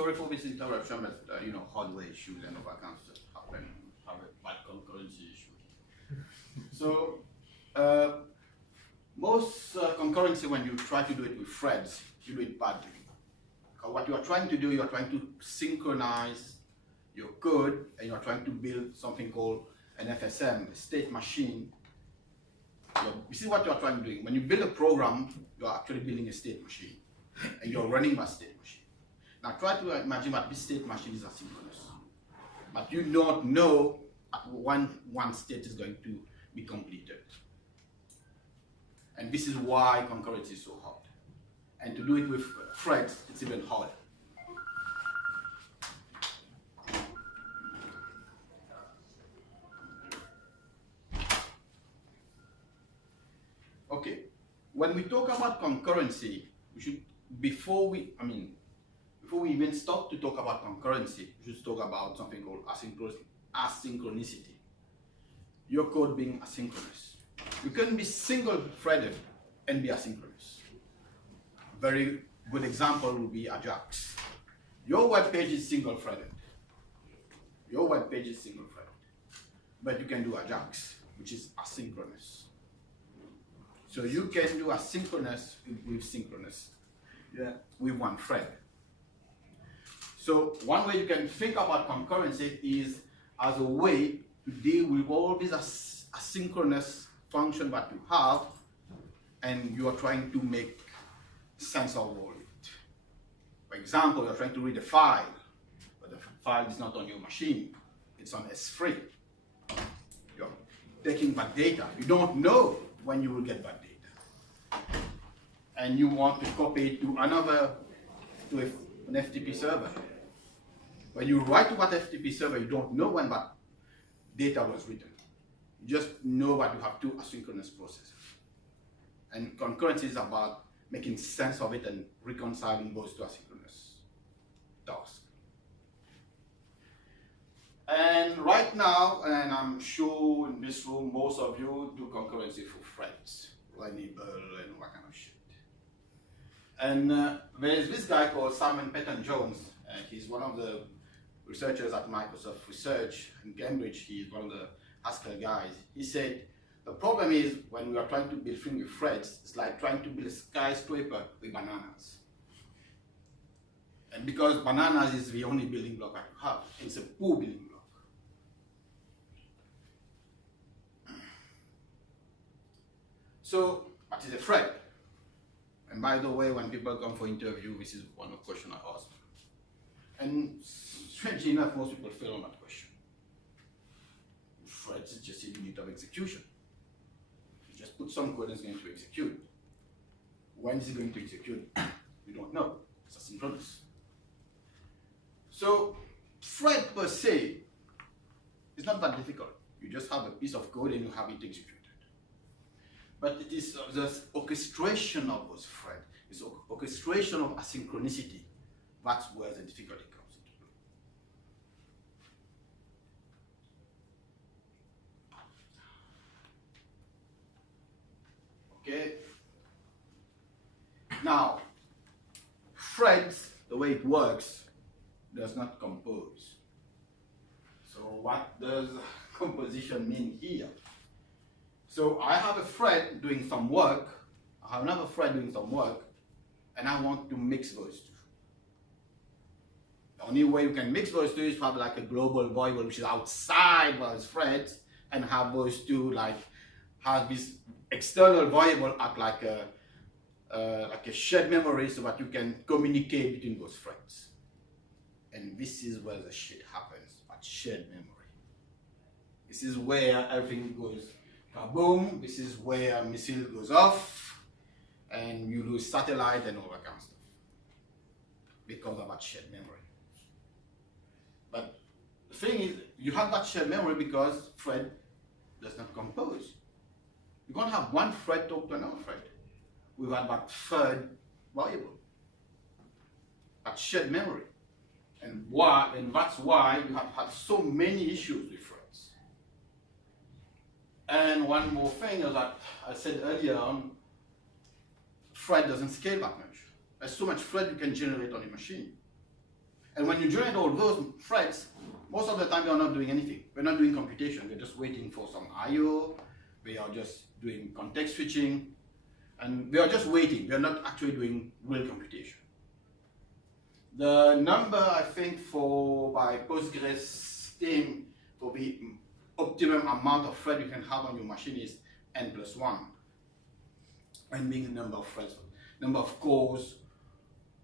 sorry for this interruption, but you know, hardware issues and all that kind of stuff happen. Have a bad concurrency issue. So, most concurrency, when you try to do it with threads, you do it badly. Because what you are trying to do, you are trying to synchronize your code, and you are trying to build something called an FSM, a state machine. This is what you are trying to do. When you build a program, you are actually building a state machine, and you are running that state machine. Now try to imagine that this state machine is asynchronous, but you don't know when one state is going to be completed. And this is why concurrency is so hard. And to do it with threads, it's even harder. Okay, when we talk about concurrency, we should, before we even start to talk about concurrency, we should talk about something called asynchronicity. Your code being asynchronous. You can be single-threaded and be asynchronous. Very good example would be Ajax. Your web page is single-threaded. Your web page is single-threaded. But you can do Ajax, which is asynchronous. So you can do asynchronous with synchronous, with one thread. So one way you can think about concurrency is as a way to deal with all these asynchronous functions that you have, and you are trying to make sense of all it. For example, you're trying to read a file, but the file is not on your machine, it's on S3. You're taking that data. You don't know when you will get that data. And you want to copy it to an FTP server. When you write to that FTP server, you don't know when that data was written. You just know that you have two asynchronous processes. And concurrency is about making sense of it and reconciling those two asynchronous tasks. And right now, and I'm sure in this room, most of you do concurrency for threads, enable and all that kind of shit. And there's this guy called Simon Patton-Jones. He's one of the researchers at Microsoft Research in Cambridge. He's one of the Haskell guys. He said, the problem is when we are trying to build things with threads, it's like trying to build a skyscraper with bananas. And because bananas is the only building block that you have, it's a poor building block. So, what is a thread? And by the way, when people come for interview, this is one of the questions I ask. And strangely enough, most people fail on that question. Threads is just a unit of execution. You just put some code and it's going to execute. When is it going to execute? We don't know. It's asynchronous. So, thread per se is not that difficult. You just have a piece of code and you have it executed. But it is the orchestration of those threads, it's orchestration of asynchronicity. That's where the difficulty comes into play. Okay. Now, threads, the way it works, does not compose. So what does composition mean here? So I have a thread doing some work, I have another thread doing some work, and I want to mix those two. The only way you can mix those two is to have like a global variable which is outside those threads, and have those two like have this external variable act like a shared memory so that you can communicate between those threads. And this is where the shit happens, at shared memory. This is where everything goes kaboom, this is where a missile goes off, and you lose satellite and all that kind of stuff. Because of that shared memory. But the thing is, you have that shared memory because thread does not compose. You can't have one thread talk to another thread without that third variable. That shared memory. And that's why you have had so many issues with threads. And one more thing is that I said earlier on, thread doesn't scale that much. There's so much thread you can generate on a machine. And when you generate all those threads, most of the time we are not doing anything. We're not doing computation. We're just waiting for some I/O. We are just doing context switching, and we are just waiting. We are not actually doing real computation. The number, I think, by Postgres team for the optimum amount of thread you can have on your machine is n+1. N being the number of threads, number of cores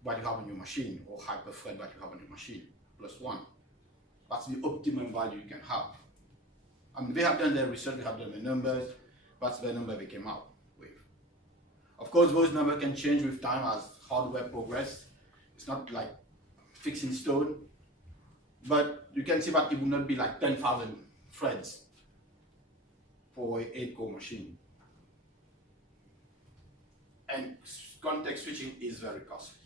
that you have on your machine, or hyperthread that you have on your machine, +1. That's the optimum value you can have. And they have done their research, they have done the numbers, that's the number they came out with. Of course, those numbers can change with time as hardware progress. It's not like fixed in stone, but you can see that it will not be like 10,000 threads for an 8-core machine. And context switching is very costly.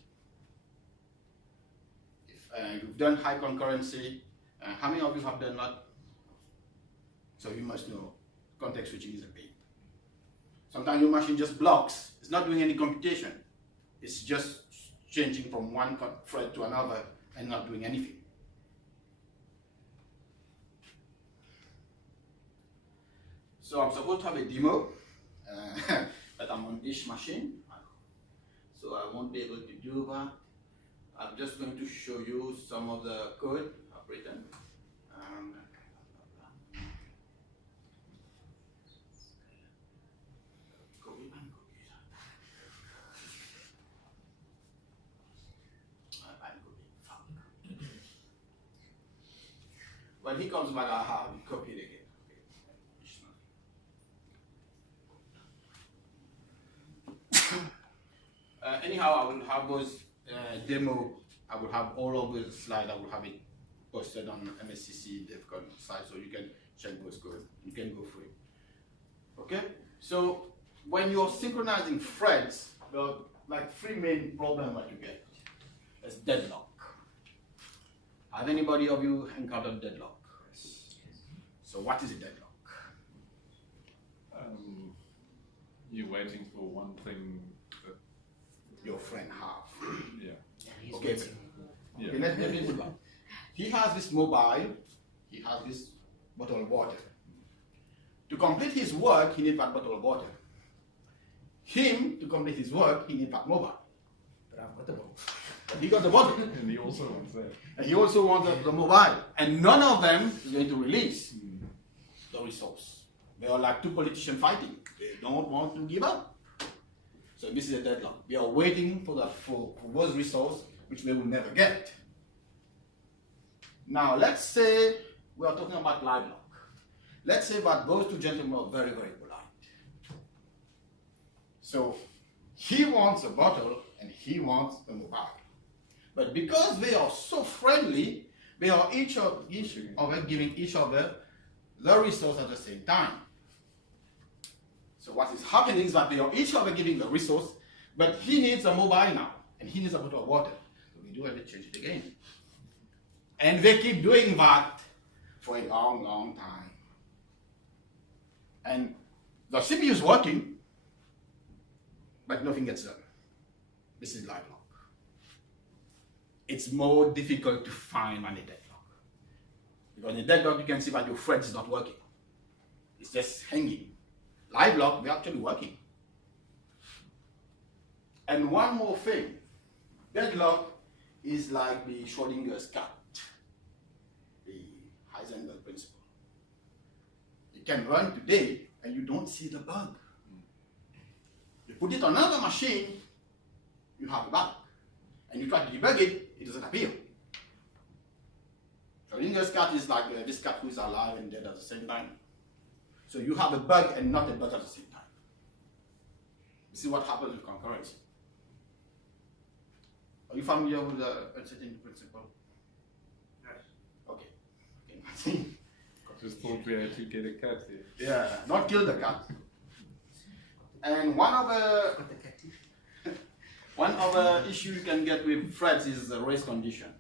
If you've done high concurrency, how many of you have done that? So you must know context switching is a pain. Sometimes your machine just blocks. It's not doing any computation. It's just changing from one thread to another and not doing anything. So I'm supposed to have a demo, but I'm on each machine. So I won't be able to do that. I'm just going to show you some of the code I've written. When he comes back, I'll have it copied again. Anyhow, I will have those demo. I will have all of those slides. I will have it posted on MSCC DevCon site, so you can check those codes. You can go through it. Okay. So when you're synchronizing threads, there are like 3 main problems that you get. There's deadlock. Have anybody of you encountered deadlock? Yes. So what is a deadlock? You're waiting for one thing that your friend have. Yeah. Okay. Yeah. Okay, let me put that. He has this mobile. He has this bottle of water. To complete his work, he needs that bottle of water. Him, to complete his work, he needs that mobile. But I've got the bottle. But he got the bottle. And he also wants that. And he also wants the mobile. And none of them is going to release the resource. They are like 2 politicians fighting. They don't want to give up. So this is a deadlock. We are waiting for those resources which they will never get. Now let's say we are talking about live lock. Let's say that those 2 gentlemen are very, very polite. So he wants a bottle and he wants a mobile. But because they are so friendly, they are each other giving each other the resource at the same time. So what is happening is that they are each other giving the resource, but he needs a mobile now, and he needs a bottle of water. So we do have to change it again. And they keep doing that for a long, long time. And the CPU is working, but nothing gets done. This is live lock. It's more difficult to find than a deadlock. Because in a deadlock, you can see that your thread is not working. It's just hanging. Live lock, they're actually working. And one more thing, deadlock is like the Schrodinger's cat, the Heisenberg principle. It can run today and you don't see the bug. You put it on another machine, you have a bug. And you try to debug it, it doesn't appear. Schrodinger's cat is like this cat who is alive and dead at the same time. So you have a bug and not a bug at the same time. This is what happens with concurrency. Are you familiar with the uncertainty principle? Yes. Okay. I just thought we had to get a cat here. Yeah, not kill the cat. And one of the issues you can get with threads is the race condition.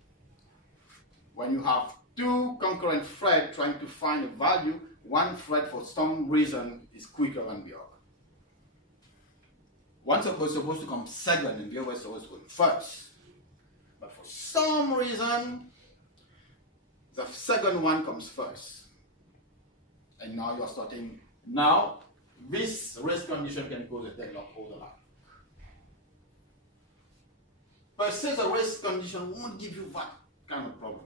When you have 2 concurrent threads trying to find a value, one thread for some reason is quicker than the other. One is supposed to come second and the other is always going first. But for some reason, the second one comes first. And now you're starting. Now, this race condition can cause a deadlock all the life. Per se, the race condition won't give you that kind of problem,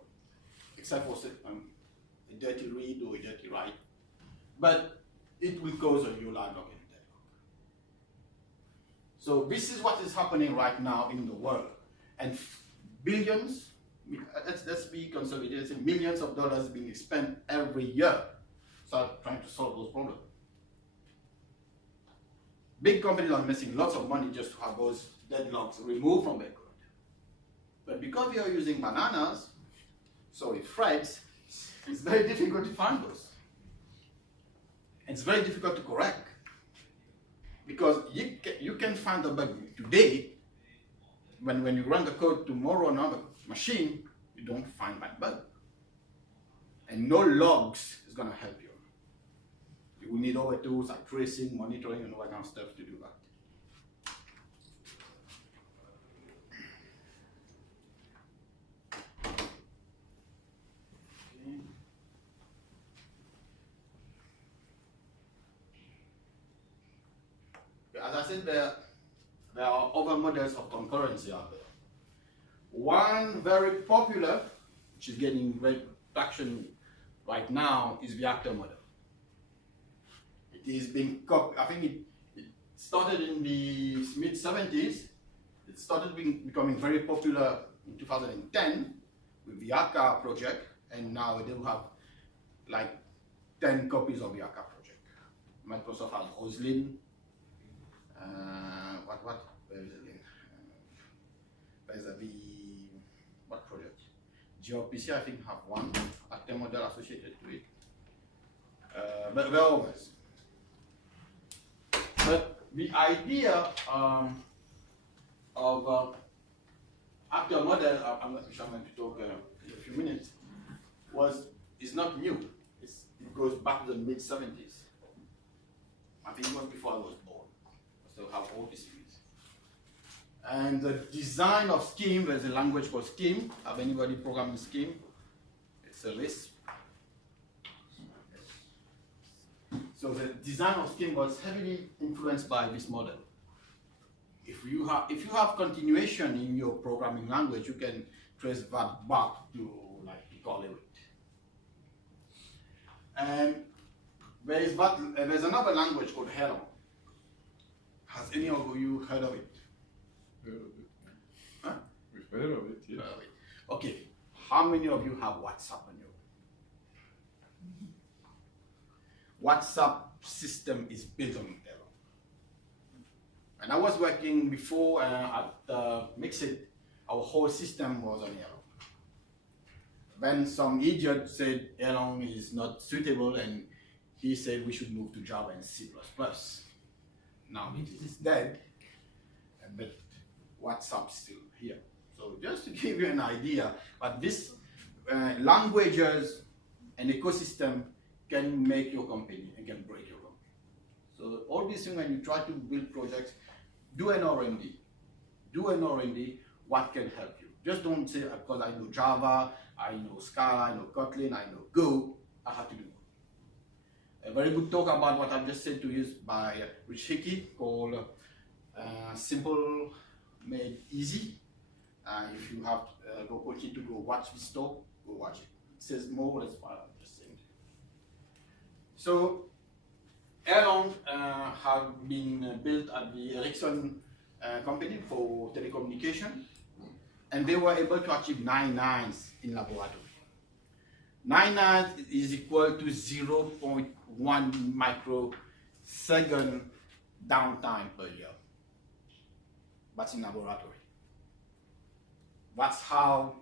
except for a dirty read or a dirty write. But it will cause a new line lock and deadlock. So this is what is happening right now in the world. And billions, let's be consolidated, millions of dollars being spent every year trying to solve those problems. Big companies are investing lots of money just to have those deadlocks removed from their code. But because we are using bananas, sorry, threads, it's very difficult to find those. It's very difficult to correct. Because you can find a bug today, when you run the code tomorrow on another machine, you don't find that bug. And no logs is going to help you. You will need other tools like tracing, monitoring, and all that kind of stuff to do that. As I said, there are other models of concurrency out there. One very popular, which is getting great traction right now, is the actor model. It is being copied. I think it started in the mid-70s. It started becoming very popular in 2010 with the a.k.a. project, and now they will have like 10 copies of the a.k.a. project. Microsoft has Roslyn. Where is it again? There's what project? gRPC, I think, have one actor model associated to it. But there are others. But the idea of actor model, which I'm going to talk in a few minutes, is not new. It goes back to the mid-70s. I think it was before I was born. So have all these things. And the design of Scheme, there's a language called Scheme. Have anybody programmed Scheme? It's a Lisp. So the design of Scheme was heavily influenced by this model. If you have continuation in your programming language, you can trace that back to like Piccolo. And there's another language called Hello. Has any of you heard of it? Heard of it. Huh? We've heard of it, yes. Okay. How many of you have WhatsApp on your? WhatsApp system is built on Elon. And I was working before at Mixit. Our whole system was on Elon. Then some idiot said Elon is not suitable, and he said we should move to Java and C++. Now it is dead, but WhatsApp's still here. So just to give you an idea, but this languages and ecosystem can make your company and can break your company. So all these things, when you try to build projects, do an R&D. Do an R&D, what can help you. Just don't say, because I know Java, I know Scala, I know Kotlin, I know Go, I have to do more. A very good talk about what I've just said to you is by Rich Hickey called Simple Made Easy. If you have the opportunity to go watch this talk, go watch it. It says more or less what I'm just saying. So, Erlang have been built at the Ericsson company for telecommunication, and they were able to achieve 9 nines in laboratory. 9 nines is equal to 0.1 microsecond downtime per year. That's in laboratory. That's how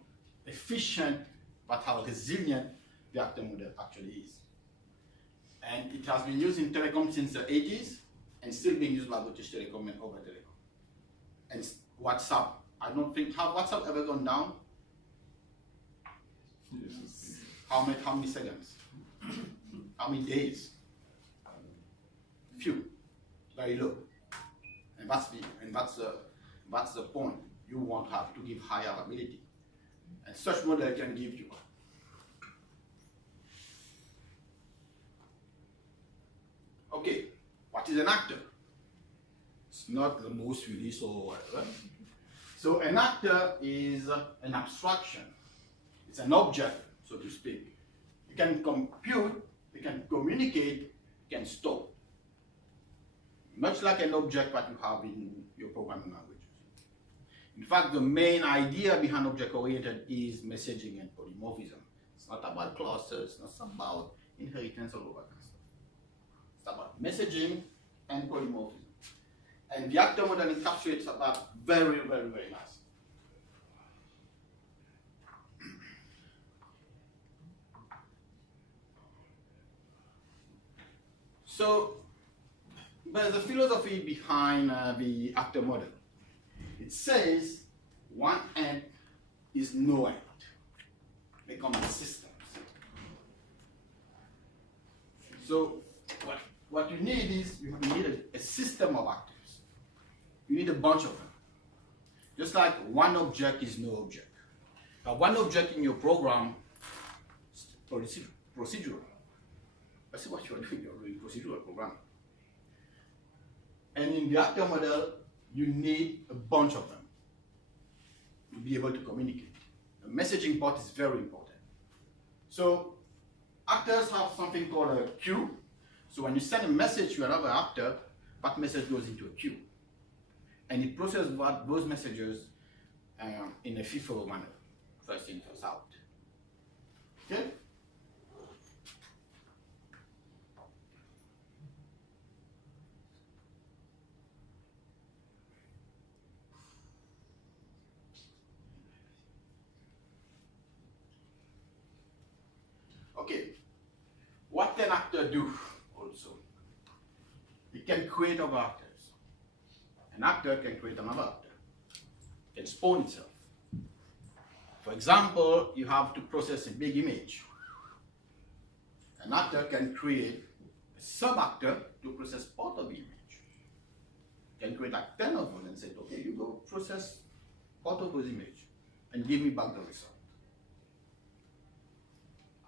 efficient, but how resilient the actor model actually is. And it has been used in telecom since the 80s and still being used by British Telecom and other telecom. And WhatsApp, I don't think, has WhatsApp ever gone down? Yes. How many seconds? How many days? Few, very low. And that's the point. you won't have to give higher ability. And such model can give you. Okay, what is an actor? It's not the most release or whatever. So an actor is an abstraction. It's an object, so to speak. You can compute, you can communicate, you can store. Much like an object that you have in your programming languages. In fact, the main idea behind object-oriented is messaging and polymorphism. It's not about clusters, it's not about inheritance or all that kind of stuff. It's about messaging and polymorphism. And the actor model encapsulates that very, very, very nice. So, there's a philosophy behind the actor model. It says one end is no end. They come as systems. So what you need is you need a system of actors. You need a bunch of them. Just like one object is no object. Now one object in your program is procedural. That's what you're doing. You're doing procedural programming. And in the actor model, you need a bunch of them to be able to communicate. The messaging part is very important. So actors have something called a queue. So when you send a message to another actor, that message goes into a queue. And it processes those messages in a FIFO manner, first in, first out. Okay? Okay, what can actor do also? It can create other actors. An actor can create another actor. It can spawn itself. For example, you have to process a big image. An actor can create a sub-actor to process part of the image. You can create like 10 of them and say, okay, you go process part of those image and give me back the result.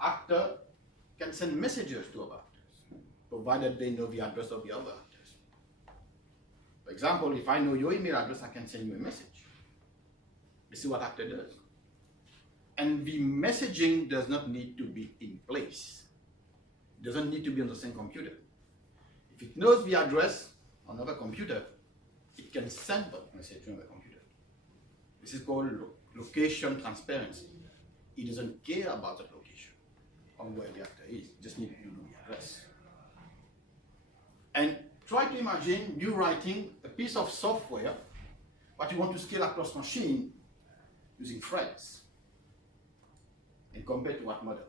Actor can send messages to other actors, provided they know the address of the other actors. For example, if I know your email address, I can send you a message. You see what actor does. And the messaging does not need to be in place. It doesn't need to be on the same computer. If it knows the address on another computer, it can send that message to another computer. This is called location transparency. It doesn't care about that location on where the actor is. It just needs to know the address. And try to imagine you writing a piece of software, but you want to scale across machine using threads. And compare to what model?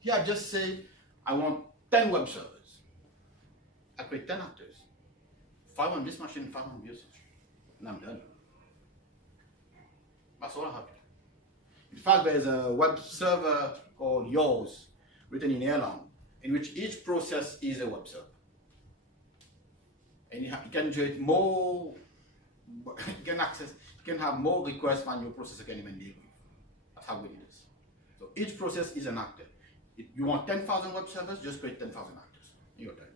Here I just say, I want 10 web servers. I create 10 actors. 5 on this machine, 5 on this machine. And I'm done. That's all I have to do. In fact, there's a web server called yours, written in Erlang, in which each process is a web server. And you can generate more, you can have more requests than your processor can even deal with. That's how good it is. So each process is an actor. If you want 10,000 web servers, just create 10,000 actors. You're done.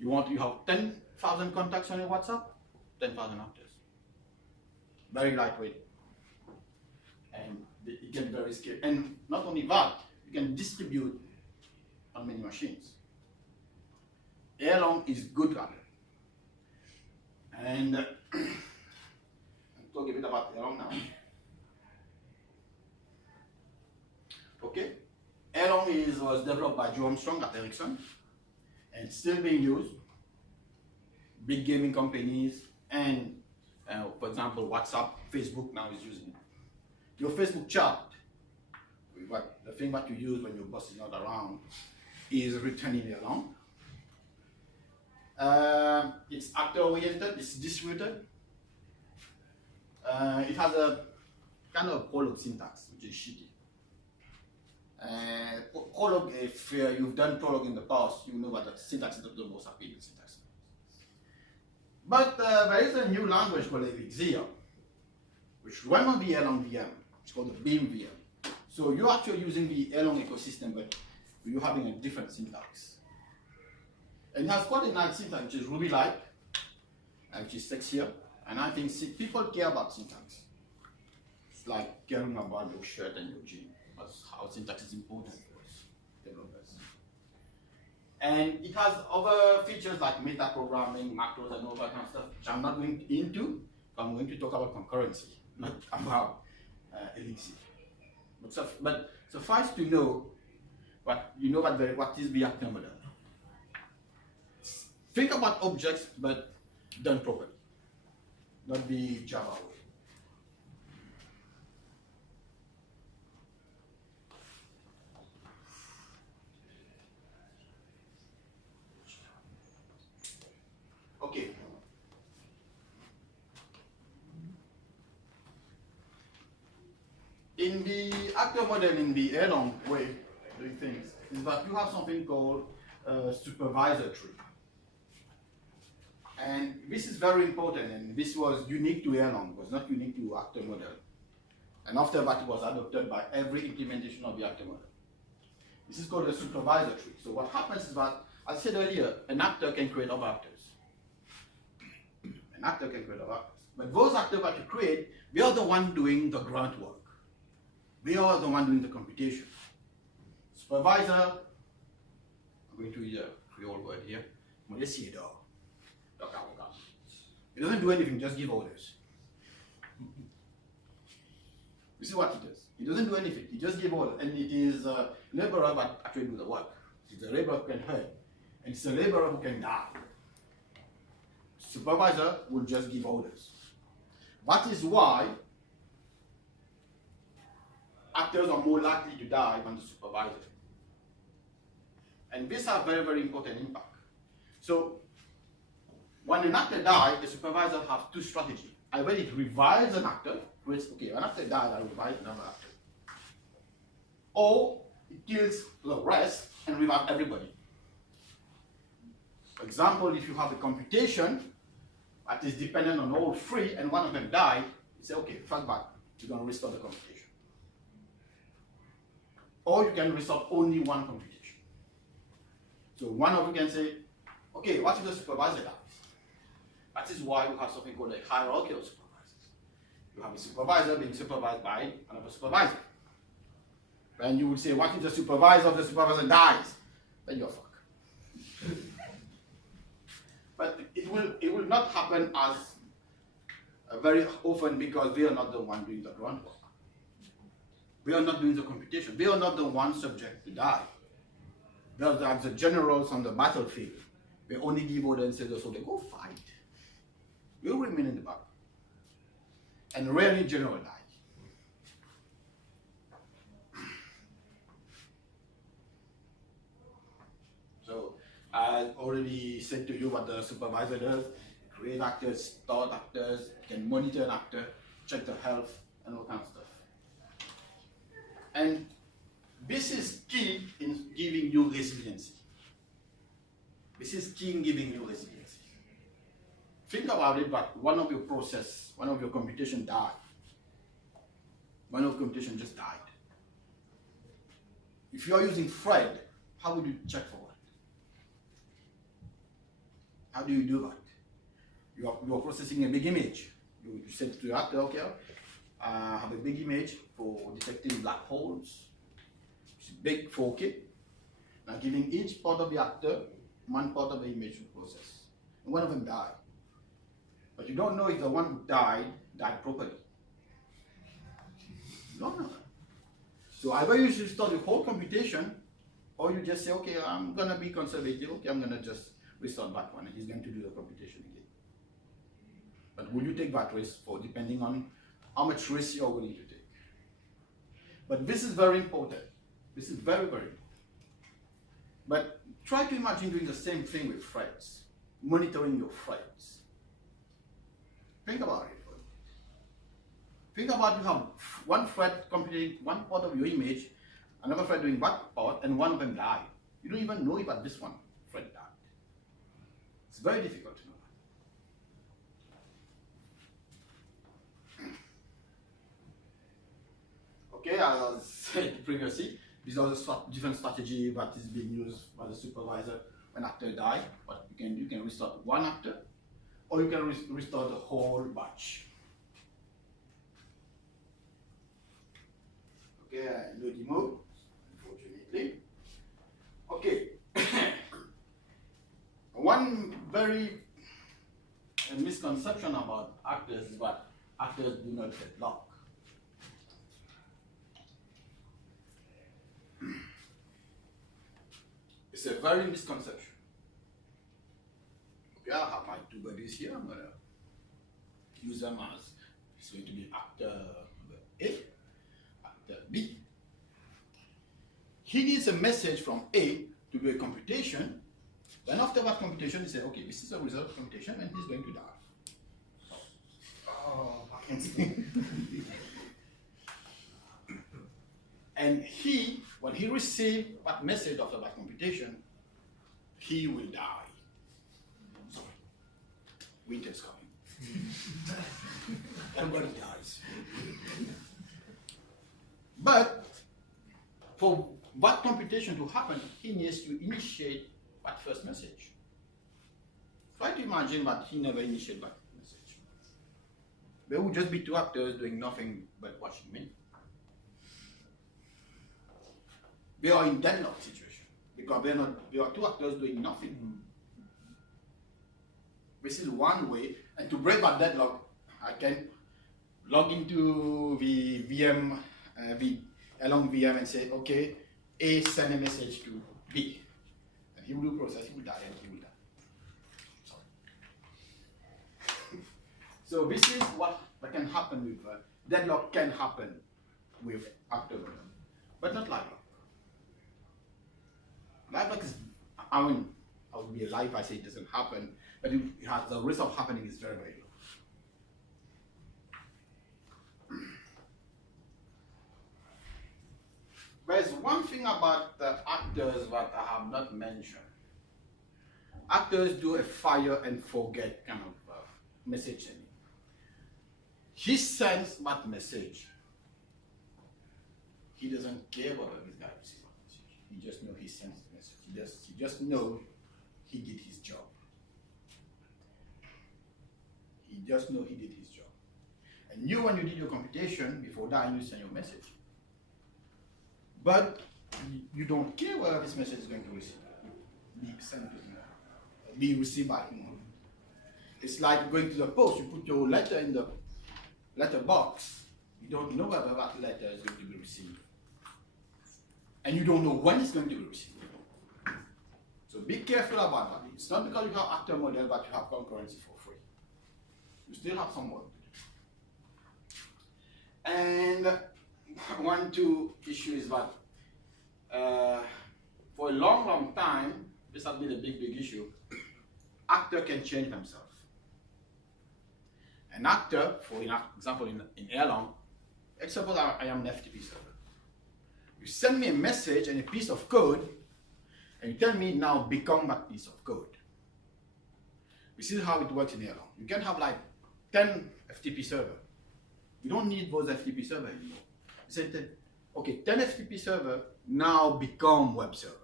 You have 10,000 contacts on your WhatsApp, 10,000 actors. Very lightweight. And it can be very scalable. And not only that, you can distribute on many machines. Erlang is good at it. And I'll talk a bit about Erlang now. Okay, Erlang was developed by Joe Armstrong at Ericsson and still being used. Big gaming companies and, for example, WhatsApp, Facebook now is using it. Your Facebook chat, the thing that you use when your boss is not around, is written in Erlang. It's actor-oriented, it's distributed. It has a kind of prolog syntax, which is shitty. Prolog, if you've done prolog in the past, you know that the syntax is not the most appealing syntax. But there is a new language called Elixir, which runs on the Erlang VM. It's called the Beam VM. So you're actually using the Erlang ecosystem, but you're having a different syntax. And it has quite a nice syntax, which is Ruby-like, which is sexier. And I think people care about syntax. It's like caring about your shirt and your jean. That's how syntax is important for us developers. And it has other features like meta-programming, macros, and all that kind of stuff, which I'm not going into. I'm going to talk about concurrency, not about Elixir. But suffice to know, what is the actor model. Think about objects, but done properly, not the Java way. Okay. In the actor model, in the Erlang way of doing things, is that you have something called a supervisor tree. And this is very important, and this was unique to Erlang, was not unique to actor model. And after that, it was adopted by every implementation of the actor model. This is called a supervisor tree. So what happens is that, as I said earlier, an actor can create other actors. An actor can create other actors. But those actors that you create, they are the one doing the grunt work. They are the one doing the computation. Supervisor, I'm going to use a Creole word here. It doesn't do anything, just give orders. You see what it does? It doesn't do anything, it just gives orders. And it is a laborer that actually do the work. It's a laborer who can hurt. And it's a laborer who can die. Supervisor will just give orders. That is why actors are more likely to die than the supervisor. And this has very, very important impact. So, when an actor dies, the supervisor has two strategies. Either it revives an actor, which, okay, an actor dies, I revive another actor. Or it kills the rest and revives everybody. For example, if you have a computation that is dependent on all three and one of them died, you say, okay, fuck back, you're going to restore the computation. Or you can restore only one computation. So one of you can say, okay, what if the supervisor dies? That is why we have something called a hierarchy of supervisors. You have a supervisor being supervised by another supervisor. Then you would say, what if the supervisor of the supervisor dies? Then you're fucked. But it will not happen as very often because they are not the one doing the grunt work. We are not doing the computation. They are not the one subject to die. They are like the generals on the battlefield. They only give orders and say, so they go fight. You remain in the back. And rarely general die. So I already said to you what the supervisor does. Create actors, start actors, can monitor an actor, check the health, and all kinds of stuff. And this is key in giving you resiliency. This is key in giving you resiliency. Think about it, but one of your process, one of your computation died. One of your computation just died. If you are using thread, how would you check for it? How do you do that? You are processing a big image. You said to the actor, okay, have a big image for detecting black holes. It's big 4K. Now giving each part of the actor one part of the image to process. And one of them died. But you don't know if the one who died properly. You don't know that. So either you should start the whole computation, or you just say, okay, I'm going to be conservative. Okay, I'm going to just restart that one, and he's going to do the computation again. But will you take that risk for depending on how much risk you're willing to take? But this is very important. This is very, very important. But try to imagine doing the same thing with threads, monitoring your threads. Think about it. Think about you have one thread computing one part of your image, another thread doing that part, and one of them died. You don't even know if at this one thread died. It's very difficult to know Okay, as I said previously, these are the different strategy that is being used by the supervisor when actor die. What you can restart one actor, or you can restart the whole batch. Okay, loading mode, unfortunately. Okay, one very misconception about actors is that actors do not deadlock. It's a very misconception. Okay, I have my two buddies here. I'm gonna use them as it's going to be actor A, actor B. He needs a message from A to do a computation. Then after that computation, he said, okay, this is a result of computation and he's going to die. Oh, I can see. And he, when he received that message after that computation, he will die. Sorry. Winter's coming. Everybody dies. But for that computation to happen, he needs to initiate that first message. Try to imagine that he never initiated that message. There would just be two actors doing nothing but watching me. We are in deadlock situation because there are two actors doing nothing. This is one way, and to break that deadlock, I can log into the VM, along VM and say, okay, A send a message to B, and he will do process, he will die, and he will die. Sorry. So this is what can happen with deadlock can happen with actor, but not live lock. Live lock is, I mean, I would be alive if I say it doesn't happen, but it has, the risk of happening is very, very low. There's one thing about the actors that I have not mentioned. Actors do a fire and forget kind of message sending. He sends that message. He doesn't care whether this guy receives that message. He just knows he sends the message. He just knows he did his job. He just knows he did his job. And you, when you did your computation, before dying, you send your message. But you don't care whether this message is going to be received by him. It's like going to the post. You put your letter in the letter box. You don't know whether that letter is going to be received. And you don't know when it's going to be received. So be careful about that. It's not because you have actor model that you have concurrency for free. You still have some work to do. And one, two issue is that for a long, long time, this has been a big, big issue. Actor can change themselves. An actor, for example, in Erlang, suppose I am an FTP server. You send me a message and a piece of code, and you tell me now become that piece of code. This is how it works in Erlang. You can have like 10 FTP servers. You don't need those FTP servers anymore. You say, okay, 10 FTP servers now become web servers.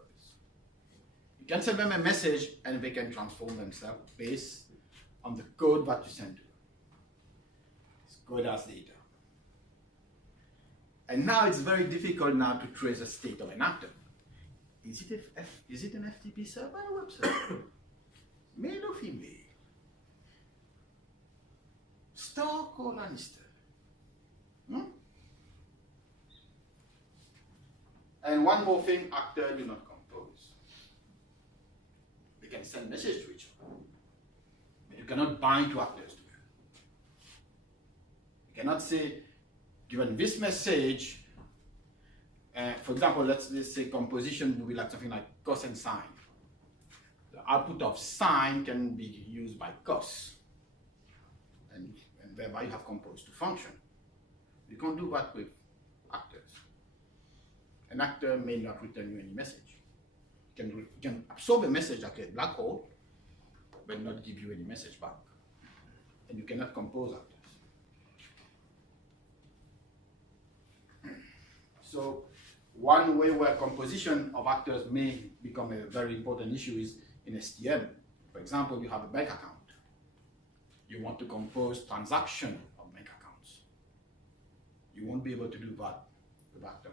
You can send them a message and they can transform themselves based on the code that you send to them. It's code as data. And now it's very difficult now to trace the state of an actor. Is it an FTP server or a web server? Male or female? Stark or Lannister? And one more thing, actors do not compose. They can send messages to each other, but you cannot bind to actors together. You cannot say, given this message, for example, let's say composition will be like something like cos and sine. The output of sine can be used by cos, and thereby you have composed to function. You can't do that with actors. An actor may not return you any message. You can absorb a message like a black hole, but not give you any message back. And you cannot compose actors. So one way where composition of actors may become a very important issue is in STM. For example, you have a bank account. You want to compose transaction of bank accounts. You won't be able to do that with actor.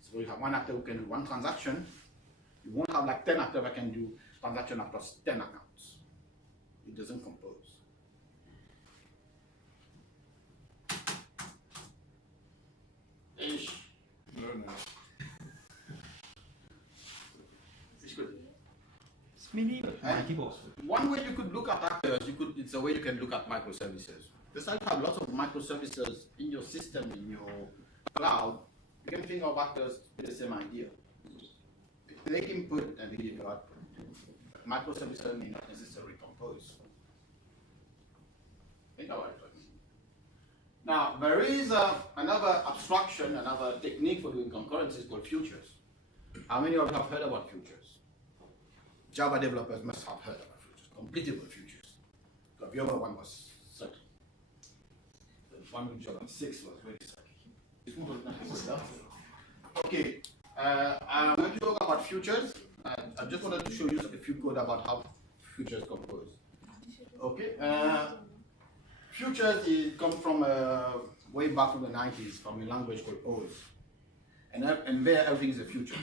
So you have one actor who can do one transaction. You won't have like 10 actors that can do transaction across 10 accounts. It doesn't compose. Ish. No. It's good. Mini And keyboards. one way you could look at actors, it's a way you can look at microservices. Just like you have lots of microservices in your system, in your cloud, you can think of actors with the same idea. They take input and they give you output. Microservices may not necessarily compose. Think about it. Now, there is another abstraction, another technique for doing concurrency called futures. How many of you have heard about futures? Java developers must have heard about futures, completable futures. The other one was sucky. The one with Java 6 was very sucky. This one was nothing. Okay, I'm going to talk about futures. I just wanted to show you a few code about how futures compose. Okay, futures come from way back from the 90s, from a language called O's. And there everything is a future.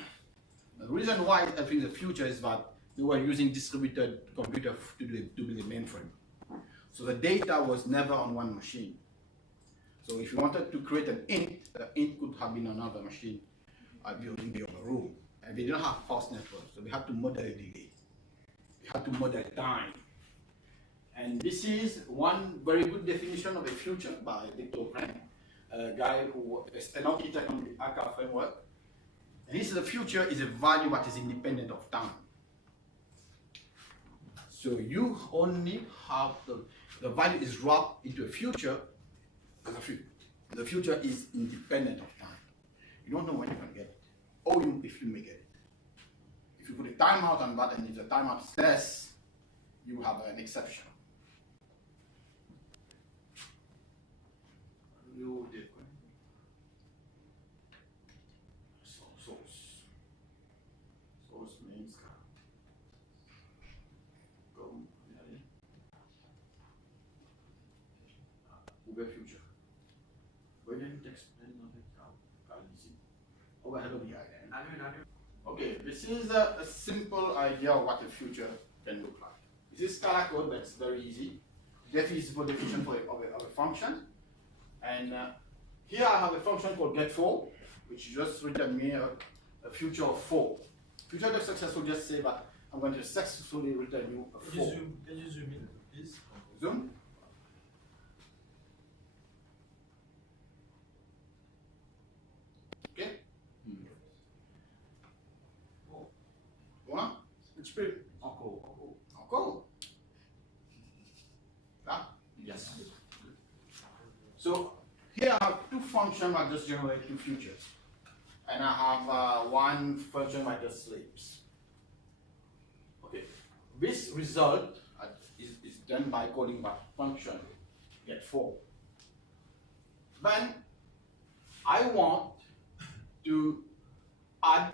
The reason why everything is a future is that they were using distributed computer to do the mainframe. So the data was never on one machine. So if you wanted to create an int, the int could have been on another machine in the other room. And they didn't have fast networks, so we had to model delay. We had to model time. And this is one very good definition of a future by Victor Renghen, a guy who is an architect on the a.k.a. framework. And this is a future is a value that is independent of time. So you only have the value is wrapped into a future, the future is independent of time. You don't know when you're going to get it, or if you may get it. If you put a timeout on that, and if the timeout is less, you have an exception. You did source means future. Where did it explain how easy? Overhead of the idea. Okay, this is a simple idea of what a future can look like. This is Scala code, but it's very easy. Definition of a function. And here I have a function called get4, which just return me a future of 4. Future of success will just say that I'm going to successfully return you a 4. Can you zoom in, please? Zoom. Okay. Voilà. Which bit? Encore. Ah, yes. So here I have two functions that just generate two futures. And I have one function that just sleeps. Okay. This result is done by calling that function get4. Then I want to add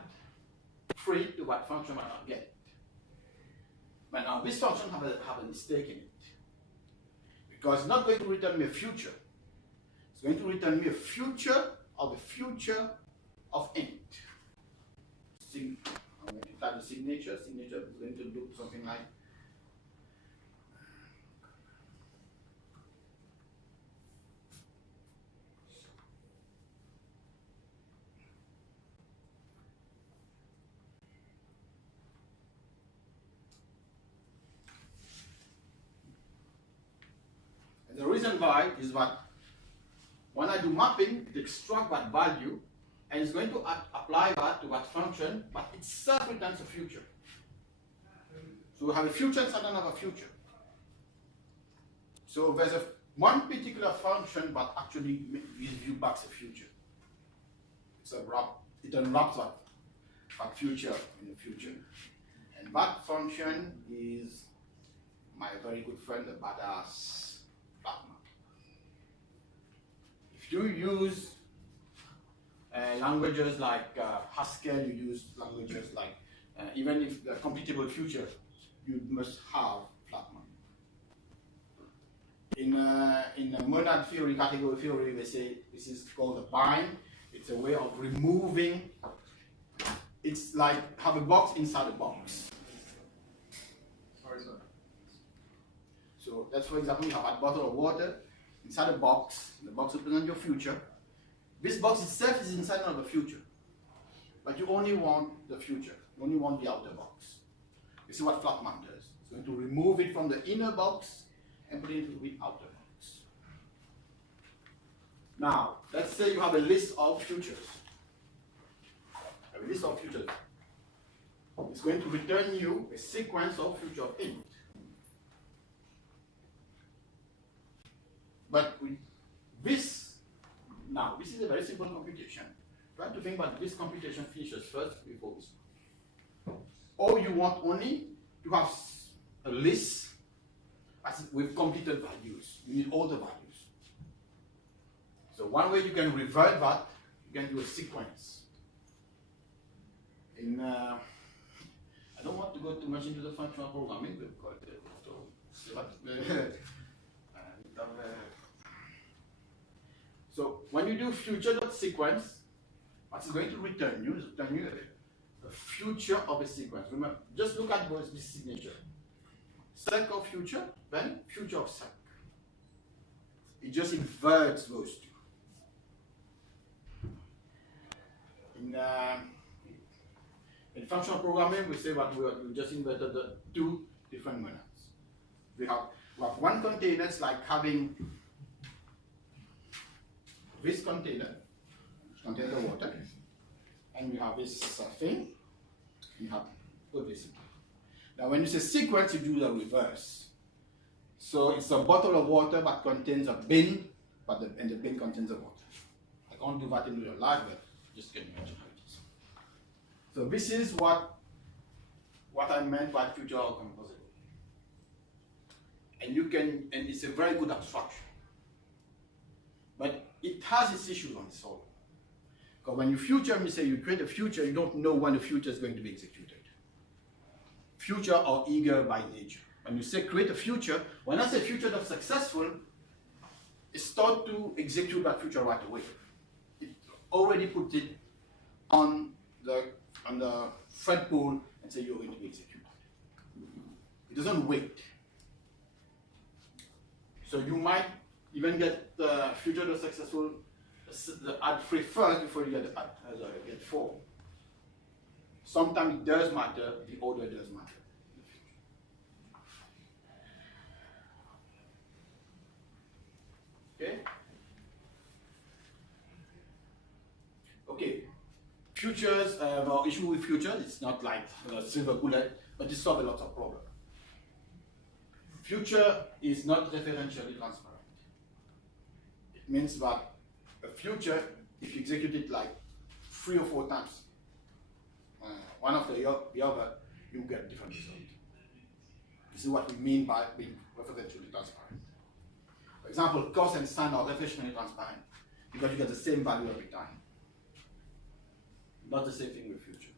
3 to that function that I get. But now this function have a mistake in it. Because it's not going to return me a future. It's going to return me a future of the future of int. I'm going to type the signature. Signature is going to look something like the reason why is that when I do mapping, it extracts that value and it's going to apply that to that function, but itself returns a future. So we have a future inside another future. So there's one particular function that actually gives you back a future. It's a wrap, it unwraps that future in the future. And that function is my very good friend, the badass. If you use languages like Haskell, you use languages like, even if the completable future, you must have flat map. In a monad theory, category theory, they say this is called a bind. It's a way of removing. It's like have a box inside a box. Sorry, sir. So that's, for example, you have a bottle of water inside a box. The box represents your future. This box itself is inside of the future, but you only want the future. You only want the outer box. This is what flat map does. It's going to remove it from the inner box and put it into the outer box. Now, let's say you have a list of futures. A list of futures. It's going to return you a sequence of future int. But with this, now this is a very simple computation. Try to think about this computation finishes first before this one. Or you want only to have a list with completed values. You need all the values. So one way you can revert that, you can do a sequence. I don't want to go too much into the functional programming because so when you do future.sequence, what it's going to return you is a future of a sequence. Remember, just look at this signature. Sec of future, then future of sec. It just inverts those two. In functional programming, we say that we just inverted the two different monads. We have one container, it's like having this container, which contains the water, and you have this thing, you have put this in. Now when you say sequence, you do the reverse. So it's a bottle of water that contains a bin, and the bin contains the water. I can't do that in real life, but just can imagine how it is. So this is what I meant by future or composable. And it's a very good abstraction. But it has its issues on its own. Because when you future, you say you create a future, you don't know when the future is going to be executed. Future are eager by nature. When you say create a future, when I say future that's successful, it starts to execute that future right away. It already put it on the thread pool and say you're going to be executed. It doesn't wait. So you might even get the future that's successful, the add 3 first before you get 4. Sometimes it does matter, the order does matter. Okay? Okay. Futures, our issue with futures, it's not like a silver bullet, but it solves a lot of problems. Future is not referentially transparent. It means that a future, if you execute it like 3 or 4 times, one after the other, you get a different result. This is what we mean by being referentially transparent. For example, cos and sin are referentially transparent because you get the same value every time. Not the same thing with future.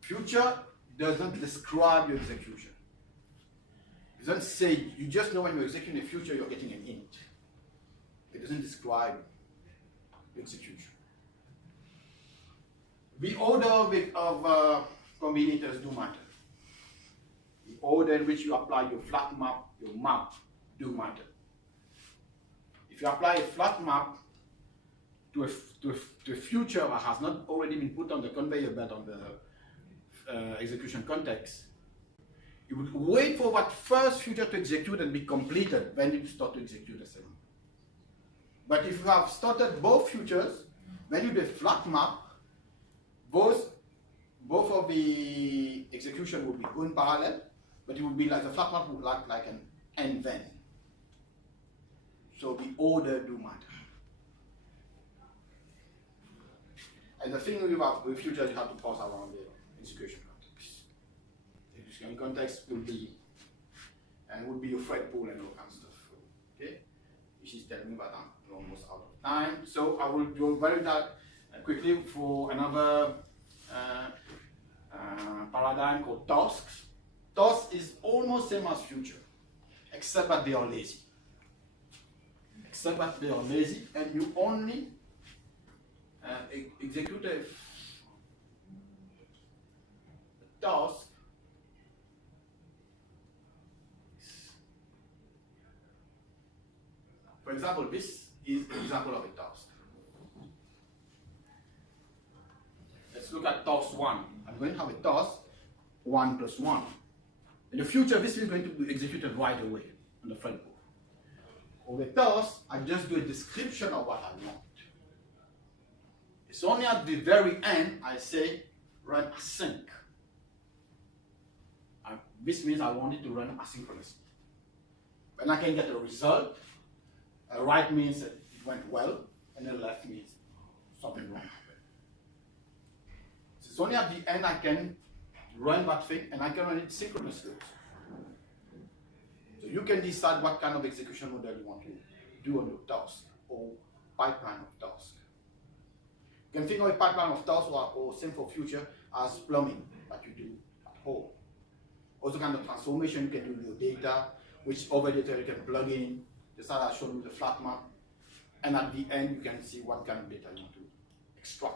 Future doesn't describe your execution. It doesn't say, you just know when you're executing a future, you're getting an int. It doesn't describe the execution. The order of combinators do matter. The order in which you apply your flat map, your map, do matter. If you apply a flat map to a future that has not already been put on the conveyor belt on the execution context, you would wait for that first future to execute and be completed, then you start to execute the second. But if you have started both futures, then you do a flat map, both of the execution would be going parallel, but it would be like the flat map would look like an and then. So the order do matter. And the thing with futures, you have to pass around the execution context. The execution context would be your thread pool and all kinds of stuff. Okay? This is telling me about that. almost out of time. So I will go very quickly for another paradigm called tasks. Tasks is almost same as future, except that they are lazy. Except that they are lazy, and you only execute a task. For example, this is an example of a task. Let's look at task 1. I'm going to have a task 1 plus 1. In the future, this is going to be executed right away on the front board. For the task, I just do a description of what I want. It's only at the very end I say run async. This means I want it to run asynchronously. When I can get a result, a right means that it went well, and a left means something wrong happened. So it's only at the end I can run that thing, and I can run it synchronously. So you can decide what kind of execution model you want to do on your task, or pipeline of task. You can think of a pipeline of tasks or same for future as plumbing that you do at home. Also kind of transformation you can do with your data, which over data you can plug in, just as I showed you the flat map. And at the end you can see what kind of data you want to extract.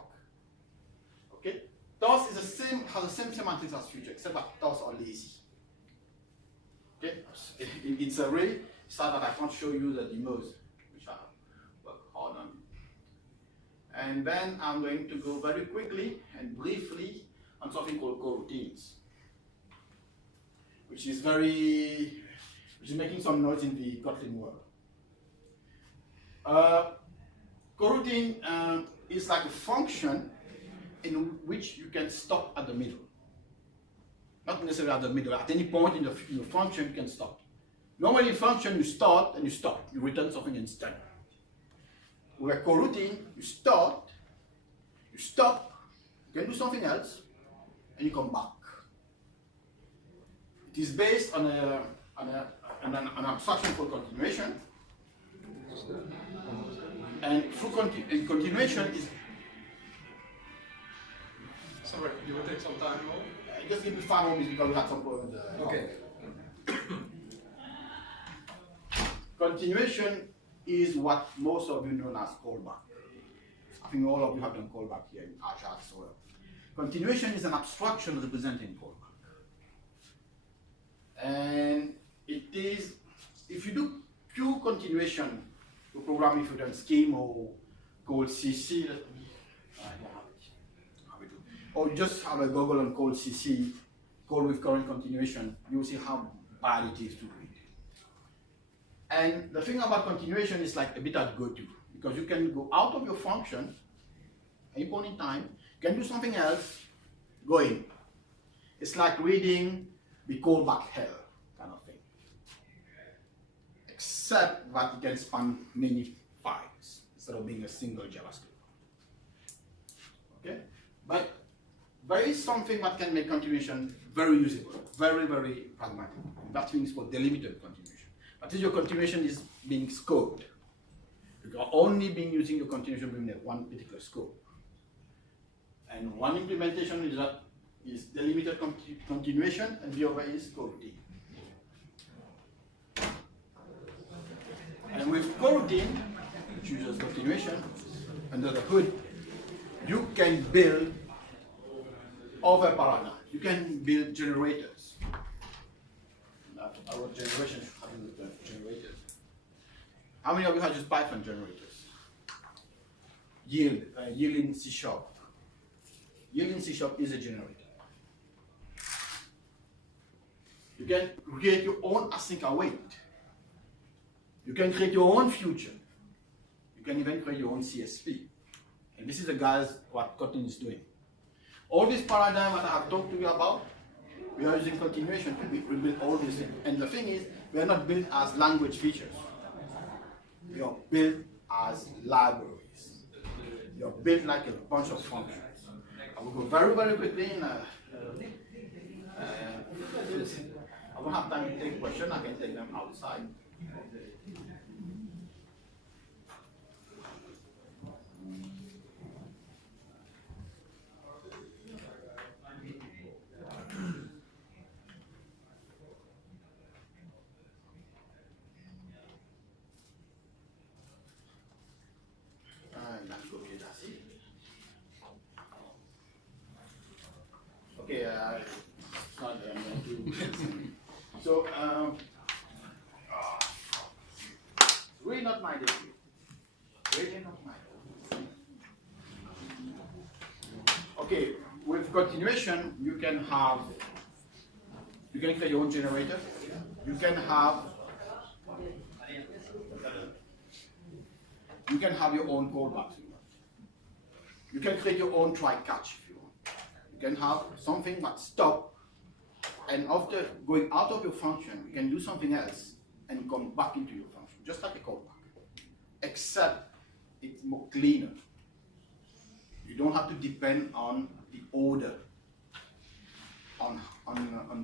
Okay? Task is the same, has the same semantics as future, except that tasks are lazy. Okay? It's a really sad that I can't show you the demos, which I work hard on. And then I'm going to go very quickly and briefly on something called coroutines, which is making some noise in the Kotlin world. Coroutine is like a function in which you can stop at the middle. Not necessarily at the middle, at any point in the function you can stop. Normally in function you start and you stop, you return something instead. With a coroutine, you start, you stop, you can do something else, and you come back. It is based on an abstraction called continuation. And through continuation is... Sorry, you will take some time more? Just give me 5 more minutes because we had some problems. Okay. Continuation is what most of you know as callback. I think all of you have done callback here in Agile as well. Continuation is an abstraction representing callback. And it is, if you do pure continuation to program, if you done scheme or code CC, or just have a Google on code CC, code with current continuation, you'll see how bad it is to read. And the thing about continuation is like a bit at go-to, because you can go out of your function, any point in time, you can do something else, go in. It's like reading the callback hell kind of thing. Except that it can span many files instead of being a single JavaScript. Okay? But there is something that can make continuation very usable, very, very pragmatic. That thing is called delimited continuation. That is, your continuation is being scoped. You are only using your continuation within one particular scope. And one implementation is delimited continuation, and the other is coroutine. And with coroutine, which uses continuation under the hood, you can build other paradigms. You can build generators. Our generation should have generators. How many of you have used Python generators? Yield in C#. Yield in C# is a generator. You can create your own async await. You can create your own future. You can even create your own CSP. And this is the guys what Kotlin is doing. All this paradigm that I have talked to you about, we are using continuation to build all these things. And the thing is, we are not built as language features. We are built as libraries. We are built like a bunch of functions. I will go very, very quickly in I won't have time to take questions. I can take them outside. it's not that I'm going to. So, really not my day. Really not my day. Okay, with continuation, you can create your own generator. You can have your own callbacks. You can create your own try catch if you want. You can have something that stop, and after going out of your function, you can do something else and come back into your function, just like a callback, except it's more cleaner. You don't have to depend on the order, on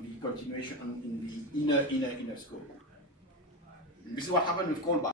the continuation, in the inner scope. This is what happened with callback.